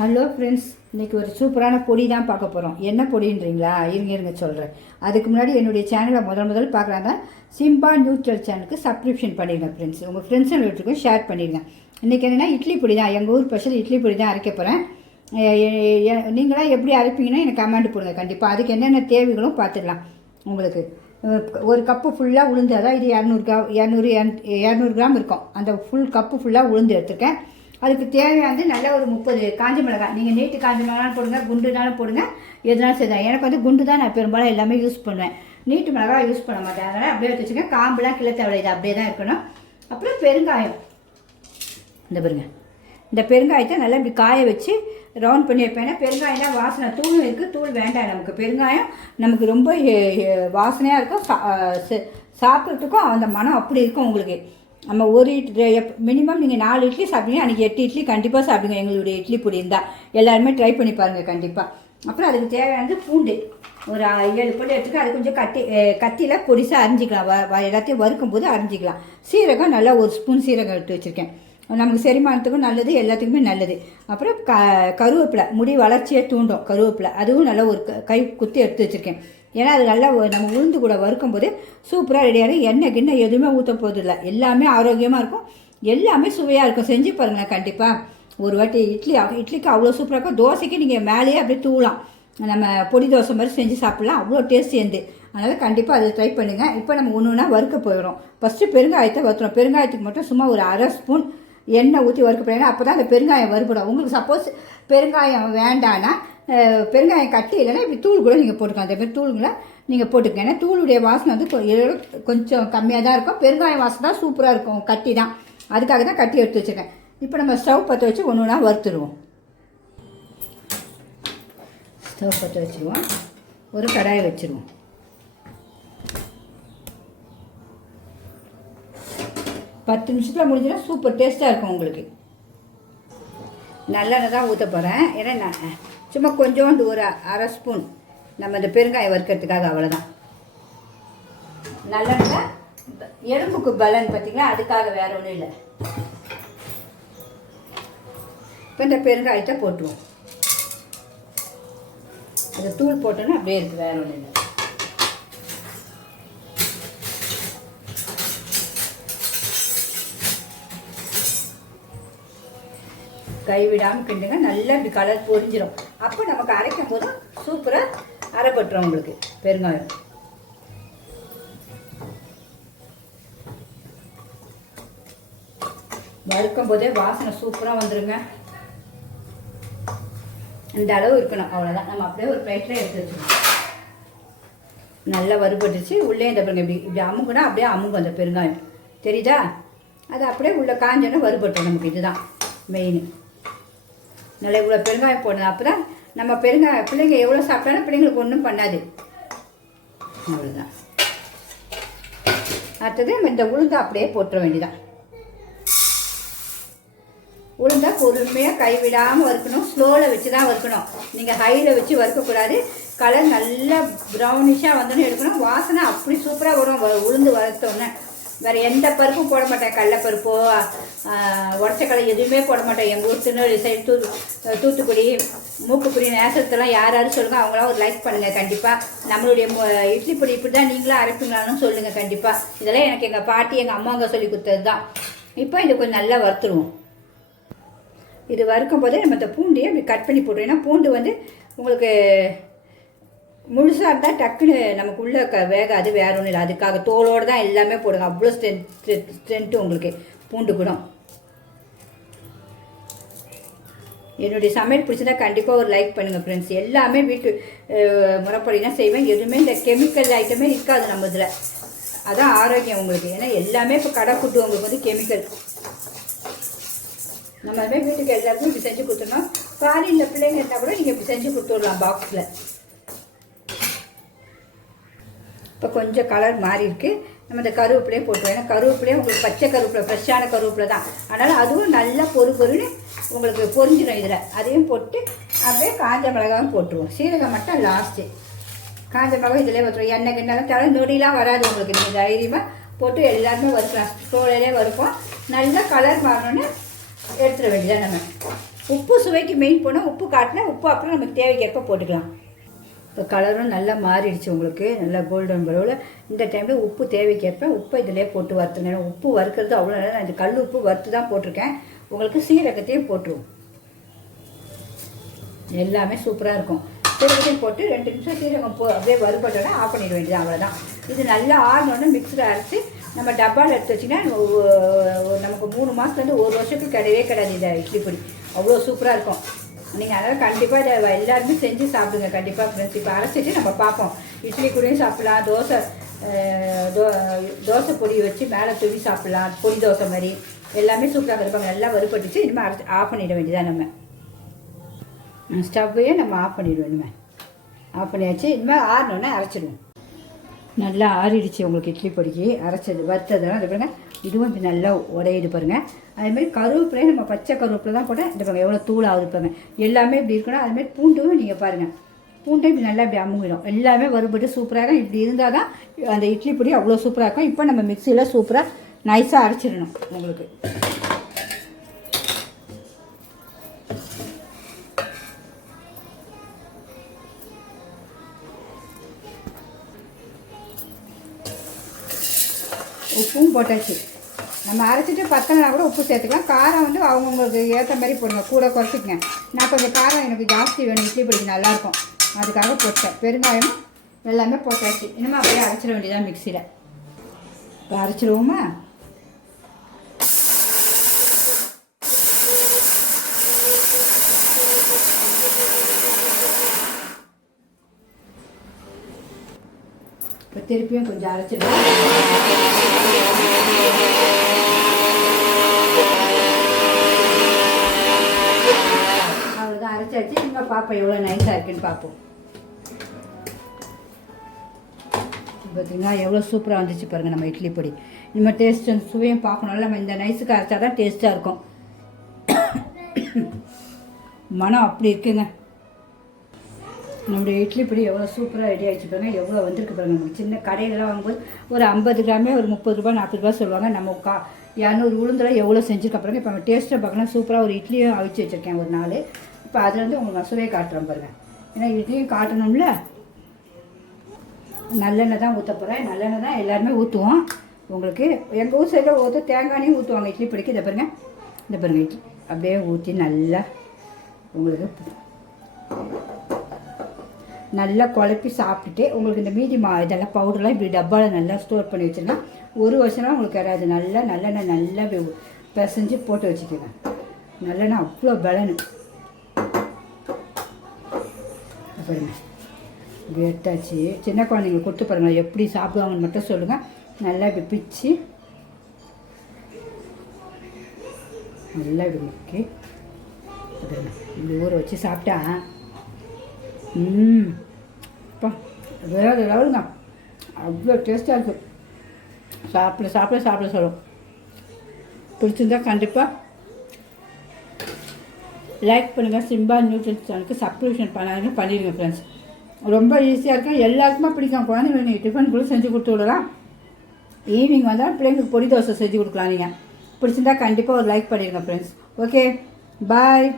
Hello friends, இன்றைக்கி ஒரு சூப்பரான பொடி தான் பார்க்க போகிறோம். என்ன பொடின்றீங்களா? இருங்க சொல்கிறேன். அதுக்கு முன்னாடி என்னுடைய சேனலை முதல் பார்க்குறாங்க, சிம்பா நியூட்ரல் சேனலுக்கு சப்ஸ்கிரிப்ஷன் பண்ணிடுங்க ஃப்ரெண்ட்ஸ். உங்கள் ஃப்ரெண்ட்ஸ் வீட்டுக்கும் ஷேர் பண்ணிடுங்க. இன்றைக்கி என்னென்னா இட்லி பொடி தான், எங்கள் ஊர் ஸ்பெஷல் இட்லி பொடி தான் அரைக்க போகிறேன். நீங்களாம் எப்படி அரைப்பீங்கன்னா எனக்கு கமெண்ட் போடுங்க கண்டிப்பாக. அதுக்கு என்னென்ன தேவைகளும் பார்த்துடலாம். உங்களுக்கு ஒரு கப்பு ஃபுல்லாக உளுந்து, அதான் இது 200 கிராம் இருக்கும். அந்த ஃபுல் கப்பு ஃபுல்லாக உளுந்து எடுத்துருக்கேன். அதுக்கு தேவையானது நல்ல ஒரு 30 காஞ்ச மிளகாய். நீங்கள் நீட்டு காஞ்ச மிளகாயும் போடுங்க, குண்டுனாலும் போடுங்க, எதுனாலும் செய்தேன். எனக்கு வந்து குண்டு தான் நான் பெரும்பாலும் எல்லாமே யூஸ் பண்ணுவேன். நீட்டு மிளகாய் யூஸ் பண்ண மாட்டேன். அதனால் அப்படியே எடுத்து வச்சுக்கேன். காம்புலாம் கிளை தேவை, இது அப்படியே தான் இருக்கணும். அப்புறம் பெருங்காயம், இந்த பாருங்க, இந்த பெருங்காயத்தை நல்லா இப்படி காய வச்சு ரவுண்ட் பண்ணி வைப்பேன். ஏன்னா பெருங்காயம் தான் வாசனை. தூளும் இருக்குது, தூள் வேண்டாம் நமக்கு. பெருங்காயம் நமக்கு ரொம்ப வாசனையாக இருக்கும், சாப்பிட்றதுக்கும் அந்த மனம் அப்படி இருக்கும். உங்களுக்கு நம்ம ஒரு மினிமம் நீங்கள் 4 இட்லி சாப்பிட்டீங்க, அன்றைக்கி 8 இட்லி கண்டிப்பாக சாப்பிடுங்க. எங்களுடைய இட்லி பொடி இருந்தால் எல்லாருமே ட்ரை பண்ணி பாருங்கள் கண்டிப்பாக. அப்புறம் அதுக்கு தேவையானது பூண்டு ஒரு 7 பொடி எடுத்துக்க. அது கொஞ்சம் கத்தியில் பொடிசாக அரிஞ்சிக்கலாம். எல்லாத்தையும் வறுக்கும் போது அரிஞ்சிக்கலாம். சீரகம் நல்லா ஒரு ஸ்பூன் சீரகம் எடுத்து வச்சுருக்கேன். நமக்கு செரிமானத்துக்கும் நல்லது, எல்லாத்துக்குமே நல்லது. அப்புறம் கருவேப்பிலை, முடி வளர்ச்சியை தூண்டும் கருவேப்பிலை, அதுவும் நல்லா ஒரு கை குத்தி எடுத்து வச்சுருக்கேன். ஏன்னா அது நல்லா நம்ம உளுந்து கூட வறுக்கும் போது சூப்பராக ரெடியாக. எண்ணெய் கிண்ணெய் எதுவுமே ஊற்ற போகிறது இல்லை. எல்லாமே ஆரோக்கியமாக இருக்கும், எல்லாமே சுவையாக இருக்கும். செஞ்சு பாருங்களேன் கண்டிப்பாக. ஒரு வாட்டி இட்லிக்கு அவ்வளோ சூப்பராக இருக்கும். தோசைக்கு நீங்கள் மேலேயே அப்படியே தூவலாம். நம்ம பொடி தோசை மாதிரி செஞ்சு சாப்பிட்லாம், அவ்வளோ டேஸ்ட் சேர்ந்து. அதனால் கண்டிப்பாக அதை ட்ரை பண்ணுங்கள். இப்போ நம்ம ஒன்று வறுக்க போயிடும். ஃபஸ்ட்டு பெருங்காயத்தை வறுத்துறோம். பெருங்காயத்துக்கு மட்டும் சும்மா ஒரு 1/2 ஸ்பூன் எண்ணெய் ஊற்றி வறுக்க போயிடுங்க. அப்போ தான் அந்த பெருங்காயம் வறுபடும். உங்களுக்கு சப்போஸ் பெருங்காயம் வேண்டான்னா, பெருங்காயம் கட்டி இல்லைன்னா இப்படி தூள் கூட நீங்கள் போட்டுக்கலாம். அந்த மாதிரி தூளுங்களை நீங்கள் போட்டுக்கங்க. ஏன்னா தூளுடைய வாசனை வந்து கொஞ்சம் கம்மியாக தான் இருக்கும். பெருங்காயம் வாசனை தான் சூப்பராக இருக்கும், கட்டி தான். அதுக்காக தான் கட்டி எடுத்து வச்சுருக்கேன். இப்போ நம்ம ஸ்டவ் பற்ற வச்சு ஒன்று வறுத்துடுவோம். ஸ்டவ் பற்ற வச்சுருவோம். ஒரு கடாயை வச்சுருவோம். பத்து நிமிஷத்தில் முடிஞ்சுன்னா சூப்பர் டேஸ்ட்டாக இருக்கும். உங்களுக்கு நல்லெண்ணெய் தான் ஊற்ற போகிறேன். ஏன்னா நான் சும்மா கொஞ்சோண்டு ஒரு 1/2 ஸ்பூன் நம்ம இந்த பெருங்காயம் வறுக்கிறதுக்காக, அவ்வளோதான். நல்லெண்ணெய் எலும்புக்கு பலன் பார்த்திங்களா, அதுக்காக வேறு ஒன்றும் இல்லை. இப்போ இந்த பெருங்காயத்தை போட்டுருவோம். அந்த தூள் போட்டோன்னா அப்படியே இருக்குது, வேறு ஒன்றும் இல்லை. கைவிடாமல் கிண்டுங்க. நல்லா இப்படி கலர் பொரிஞ்சிடும். அப்போ நமக்கு அரைக்கும் போது சூப்பராக அரைப்பட்டுரும். உங்களுக்கு பெருங்காயம் வறுக்கும் போதே வாசனை சூப்பராக வந்துடுங்க. இந்த அளவு இருக்கணும், அவ்வளோதான். நம்ம அப்படியே ஒரு பிளேட்டில் எடுத்து வச்சுக்கணும். நல்லா வறுபட்டுச்சு. உள்ளே இந்த பாருங்க, இப்படி அமுகுனா அப்படியே அமுகும் அந்த பெருங்காயம், தெரியுதா? அது அப்படியே உள்ளே காஞ்சோன்னு வறுபட்டோம். நமக்கு இதுதான் மெயின். நல்லா இவ்வளோ பெருங்காயம் போடணும். அப்போ தான் நம்ம பிள்ளைங்க எவ்வளோ சாப்பிட்டாலும் பிள்ளைங்களுக்கு ஒன்றும் பண்ணாது. அவ்வளோதான். அடுத்தது இந்த உளுந்தை அப்படியே போட்டுற வேண்டியதான். உளுந்தா பொறுமையாக கைவிடாமல் வறுக்கணும். ஸ்லோவில் வச்சு தான் வறுக்கணும். நீங்கள் ஹையில் வச்சு வறுக்கக்கூடாது. கலர் நல்லா ப்ரௌனிஷாக வந்தோன்னு எடுக்கணும். வாசனை அப்படி சூப்பராக வரும் உளுந்து வறுத்தோன்னே. வேறு எந்த பருப்பும் போட மாட்டேன். கடலைப்பருப்போ உடச்சக்கடலை எதுவுமே போட மாட்டேன். எங்கள் ஊர் திருநெல்வேலி சைடு தூத்துக்குடி, மூக்குக்குடி, நேசத்தெல்லாம் யாரும் சொல்லுங்கள். அவங்களாம் ஒரு லைக் பண்ணுங்கள் கண்டிப்பாக. நம்மளுடைய இட்லி பொடி இப்படி தான் நீங்களும் அரைப்பீங்களான்னு சொல்லுங்கள் கண்டிப்பாக. இதெல்லாம் எனக்கு எங்கள் பாட்டி எங்கள் அம்மாங்க சொல்லி கொடுத்தது தான். இப்போ இது கொஞ்சம் நல்லா வறுத்துருவோம். இது வறுக்கும் போதே நம்ம இந்த பூண்டையை அப்படி கட் பண்ணி போட்டுருவோம். ஏன்னா பூண்டு வந்து உங்களுக்கு முழுசாக இருந்தால் டக்குன்னு நமக்கு உள்ளே வேகாது, வேறு ஒன்றும் இல்லை. அதுக்காக தோலோடு தான் எல்லாமே போடுங்க. அவ்வளோ ஸ்ட்ரென்த்து உங்களுக்கு பூண்டு கூட. என்னுடைய சமையல் பிடிச்சதா கண்டிப்பாக ஒரு லைக் பண்ணுங்கள் ஃப்ரெண்ட்ஸ். எல்லாமே வீட்டு முறைப்படி தான் செய்வேன். எதுவுமே இந்த கெமிக்கல் ஐட்டமே இருக்காது நம்ம இதில். அதான் ஆரோக்கியம் உங்களுக்கு. ஏன்னா எல்லாமே இப்போ கடை ஃபுட்டு உங்களுக்கு வந்து கெமிக்கல். நம்ம அதுமாதிரி வீட்டுக்கு எல்லாருக்கும் இப்படி செஞ்சு கொடுத்துடணும். ஃபாரின்ல பிள்ளைங்க இருந்தால் கூட நீங்கள் இப்படி செஞ்சு கொடுத்துடலாம் பாக்ஸில். இப்போ கொஞ்சம் கலர் மாறி இருக்குது. நம்ம இந்த கருவேப்பிலையே போட்டுருவோம். ஏன்னா கருவேப்பிலையே உங்களுக்கு பச்சை கருவேப்பிலை, ஃப்ரெஷ்ஷான கருவேப்பிலை தான். அதனால் அதுவும் நல்லா பொறுன்னு உங்களுக்கு பொரிஞ்சிடும் இதில். அதையும் போட்டு அப்படியே காஞ்ச மிளகாவும் போட்டுருவோம். சீரகம் மட்டும் லாஸ்ட்டு. காஞ்ச மிளகாய் இதிலே வச்சுருவோம். எண்ணெய் கிண்ணெல்லாம் தலை நொடிலாம் வராது உங்களுக்கு. நீங்கள் தைரியமாக போட்டு எல்லாருமே வறுக்கலாம். சோளையிலே வறுப்போம். நல்லா கலர் மாறணுன்னு எடுத்துட வேண்டியதான் நம்ம. உப்பு சுவைக்கு மெயின் போனால் உப்பு காட்டினா உப்பு அப்புறம் நமக்கு தேவைக்கேற்ப போட்டுக்கலாம். இப்போ கலரும் நல்லா மாறிடுச்சு உங்களுக்கு, நல்லா கோல்டன் ப்ரௌனில். இந்த டைமில் உப்பு தேவைக்கேற்ப உப்பை இதிலே போட்டு வறுத்துங்க. உப்பு வறுக்கிறது அவ்வளோ நல்லா, நான் இந்த கல் உப்பு வறுத்து தான் போட்டிருக்கேன். உங்களுக்கு சீரகத்தையும் போட்டுருவோம். எல்லாமே சூப்பராக இருக்கும். சீரகத்தையும் போட்டு 2 நிமிஷம் சீரகம் அப்படியே வறுபட்டோன்னா ஆஃப் பண்ணிட வேண்டியது, அவ்வளோதான். இது நல்லா ஆறினோன்னு மிக்ஸில் அரைச்சி நம்ம டப்பாவில் எடுத்து வச்சிங்கன்னா நமக்கு 3 மாதத்துலேருந்து 1 வருஷத்துக்கு கிடையவே கிடையாது இந்த இட்லி பொடி. அவ்வளோ சூப்பராக இருக்கும். நீங்கள் அதனால் கண்டிப்பாக இதை எல்லாருமே செஞ்சு சாப்பிடுங்க கண்டிப்பாக ஃப்ரெண்ட்ஸ். இப்போ அரைச்சிட்டு நம்ம பார்ப்போம். இட்லி கூடயும் சாப்பிட்லாம், தோசை பொடி வச்சு மேலே தூவி சாப்பிட்லாம், பொடி தோசை மாதிரி எல்லாமே சூப்பராக இருப்பாங்க. நல்லா வறுபட்டுச்சு. இனிமேல் அரைச்சி ஆஃப் பண்ணிட வேண்டியதான். நம்ம ஸ்டவ்வையே நம்ம ஆஃப் பண்ணிடுவோம். இனிமேல் ஆஃப் பண்ணியாச்சு. இனிமேல் ஆறினோன்னே அரைச்சிடுவோம். நல்லா ஆறிடுச்சு உங்களுக்கு இட்லி பொடிக்கு அரைச்சது வறுத்ததுலாம். அது பாருங்கள், இதுவும் இப்படி நல்லா உடையிடு பாருங்கள். அதுமாதிரி கருவேப்பிலையும் நம்ம பச்சை கருவேப்பிலை தான் போட்டால் இந்த பாருங்கள் எவ்வளோ தூள் ஆகுது பாருங்கள். எல்லாமே இப்படி இருக்கணும். அதுமாதிரி பூண்டும் நீங்கள் பாருங்கள், பூண்டும் இப்படி நல்லா இப்படி அமுங்கிடும். எல்லாமே வறுபட்டு சூப்பராக இருக்கும். இப்படி இருந்தால் தான் அந்த இட்லி பொடி அவ்வளோ சூப்பராக இருக்கும். இப்போ நம்ம மிக்சியில் சூப்பராக நைஸாக அரைச்சிடணும் உங்களுக்கு. உப்பும் போட்டாச்சு. நம்ம அரைச்சிட்டு பத்தலைனா கூட உப்பு சேர்த்துக்கலாம். காரம் வந்து அவங்கவுங்களுக்கு ஏற்ற மாதிரி போடுங்க, கூட குறைச்சிக்கங்க. நான் கொஞ்சம் காரம் எனக்கு ஜாஸ்தி வேணும் இட்லி பொடிக்கு நல்லாயிருக்கும், அதுக்காக போட்டேன். பெருங்காயம் எல்லாமே போட்டாச்சு. இனிமேல் அப்படியே அரைச்சிட வேண்டியதான் மிக்சியில். இப்போ அரைச்சிடுவோமா? இப்போ திருப்பியும் கொஞ்சம் அரைச்சிடுவோம். அவ்வளோதான், அரைச்சாச்சு. இனிமேல் பார்ப்போம் எவ்வளோ நைஸாக இருக்குன்னு பார்ப்போம். பார்த்தீங்கன்னா எவ்வளோ சூப்பராக வந்துச்சு பாருங்கள் நம்ம இட்லி பொடி. இனிமேல் டேஸ்ட் வந்து சுவையும் பார்க்கணும்ல. நம்ம இந்த நைஸுக்கு அரைச்சா தான் டேஸ்ட்டாக இருக்கும். மனம் அப்படி இருக்குங்க. நம்மளுடைய இட்லி பொடி எவ்வளோ சூப்பராக ரெடி ஆகிடுச்சு பாருங்கள். எவ்வளோ வந்திருக்கு பாருங்கள். நமக்கு சின்ன கடையிலலாம் வாங்கும்போது ஒரு 50 கிராமே ஒரு 30 ரூபா 40 ரூபா சொல்லுவாங்க. நம்ம 200 உளுந்தெல்லாம் எவ்வளோ செஞ்சுருக்க பாருங்கள். இப்போ நம்ம டேஸ்ட்டை பார்க்கலாம். சூப்பராக ஒரு இட்லியும் அவிச்சு வச்சுருக்கேன் ஒரு நாள். இப்போ அதில் வந்து உங்களுக்கு மசுவையை காட்டுறோம் பாருங்கள். ஏன்னா இட்லியும் காட்டணும்ல. நல்லெண்ணெய் தான் ஊற்ற போகிறேன். நல்லெண்ணெய் தான் எல்லாருமே ஊற்றுவோம். உங்களுக்கு எங்கள் ஊர் சைடில் ஊற்ற தேங்காயும் ஊற்றுவாங்க இட்லி பொடிக்கு. இதை பாருங்கள், இந்த பாருங்கள் இட்லி அப்படியே ஊற்றி உங்களுக்கு நல்லா குழப்பி சாப்பிட்டுட்டு உங்களுக்கு இந்த மீதி இதெல்லாம் பவுடர்லாம் இப்படி டப்பாவில் நல்லா ஸ்டோர் பண்ணி வச்சுருங்க. 1 வருஷம்லாம் உங்களுக்கு கிடையாது. நல்லா நல்லெண்ணெய் நல்லா பிசைஞ்சு போட்டு வச்சுக்கோங்க. நல்லெண்ணெய் அவ்வளோ பலனு பாருங்க. இப்படி எடுத்தாச்சு. சின்ன குழந்தைங்களுக்கு கொடுத்து பாருங்கள் எப்படி சாப்பிடுவாங்கன்னு மட்டும் சொல்லுங்கள். நல்லா இப்படி பிச்சு நல்லா இப்படி முக்கி இப்படி ஊற வச்சு சாப்பிட்டா அப்பா வேறு லெவலுங்க. அவ்வளோ டேஸ்ட்டாக இருக்குது. சாப்பிட சொல்லும். பிடிச்சிருந்தா கண்டிப்பாக லைக் பண்ணுங்கள். சிம்பா நியூட்ரிஷன் சேனலுக்கு சப்ஸ்கிரிப்ஷன் பண்ணிடுங்க ஃப்ரெண்ட்ஸ். ரொம்ப ஈஸியாக இருக்கும். எல்லாருக்குமே பிடிக்கும். குழந்தைங்களுக்கு நீங்கள் டிஃபன் கூட செஞ்சு கொடுத்து விடலாம். ஈவினிங் வந்தால் பிள்ளைங்களுக்கு பொடி தோசை செஞ்சு கொடுக்கலாம். நீங்கள் பிடிச்சிருந்தா கண்டிப்பாக ஒரு லைக் பண்ணிடுங்க ஃப்ரெண்ட்ஸ். ஓகே, பாய்.